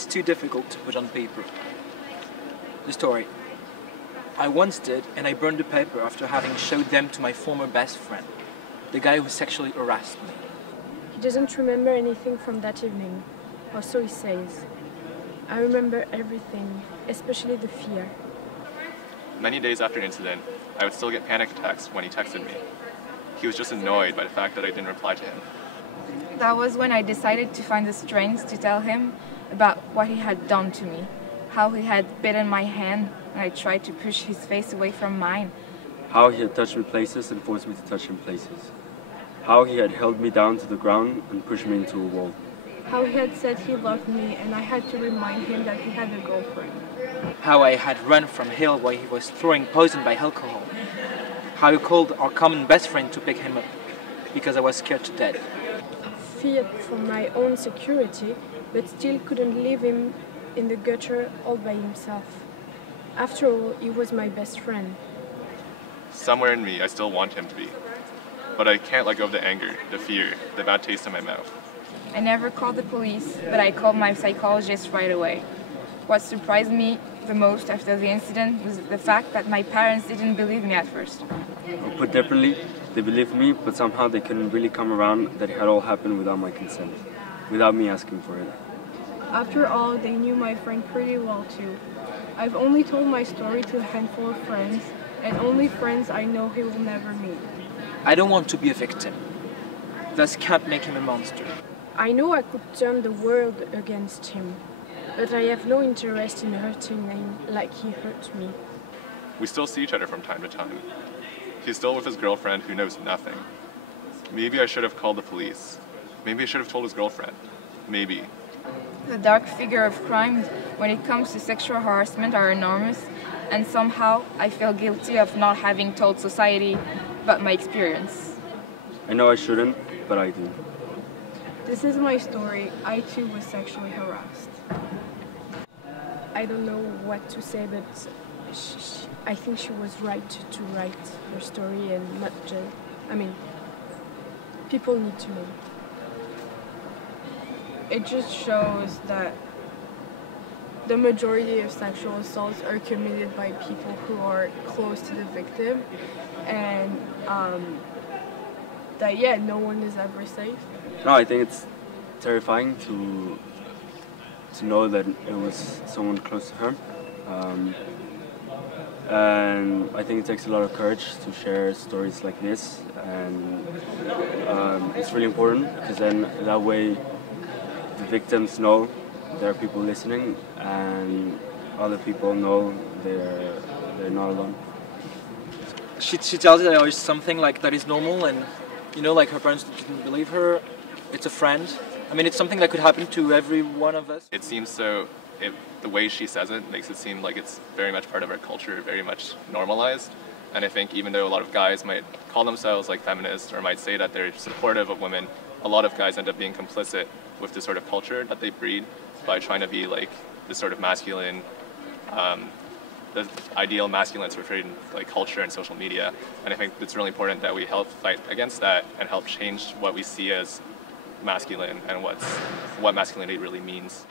it's too difficult to put on paper. The story. I once did, and I burned the paper after having showed them to my former best friend, the guy who sexually harassed me. He doesn't remember anything from that evening, or so he says. I remember everything, especially the fear. Many days after an incident, I would still get panic attacks when he texted me. He was just annoyed by the fact that I didn't reply to him. That was when I decided to find the strength to tell him about what he had done to me, how he had bitten my hand and I tried to push his face away from mine. How he had touched me places and forced me to touch him places. How he had held me down to the ground and pushed me into a wall. How he had said he loved me and I had to remind him that he had a girlfriend. How I had run from Hill while he was throwing poison by alcohol. How he called our common best friend to pick him up because I was scared to death. Feared for my own security, but still couldn't leave him in the gutter all by himself. After all, he was my best friend. Somewhere in me, I still want him to be. But I can't let go of the anger, the fear, the bad taste in my mouth. I never called the police, but I called my psychologist right away. What surprised me the most after the incident was the fact that my parents didn't believe me at first. Or put differently, they believed me, but somehow they couldn't really come around that it had all happened without my consent, without me asking for it. After all, they knew my friend pretty well too. I've only told my story to a handful of friends, and only friends I know he will never meet. I don't want to be a victim. Thus can't make him a monster. I know I could turn the world against him, but I have no interest in hurting him like he hurt me. We still see each other from time to time. He's still with his girlfriend who knows nothing. Maybe I should have called the police. Maybe I should have told his girlfriend. Maybe. The dark figure of crimes when it comes to sexual harassment are enormous, and somehow I feel guilty of not having told society about my experience. I know I shouldn't, but I do. This is my story. I too was sexually harassed. I don't know what to say, but I think she was right to write her story and not just... people need to know. It just shows that the majority of sexual assaults are committed by people who are close to the victim, and that no one is ever safe. No, I think it's terrifying to know that it was someone close to her. And I think it takes a lot of courage to share stories like this, and it's really important because then that way the victims know there are people listening and other people know they're not alone. She tells that it's something like that is normal, and like her parents didn't believe her. It's a friend. It's something that could happen to every one of us. It seems so, the way she says it makes it seem like it's very much part of our culture, very much normalized. And I think even though a lot of guys might call themselves like feminists or might say that they're supportive of women, a lot of guys end up being complicit with this sort of culture that they breed by trying to be like this sort of masculine, the ideal masculine sort of like culture and social media. And I think it's really important that we help fight against that and help change what we see as masculine and what masculinity really means.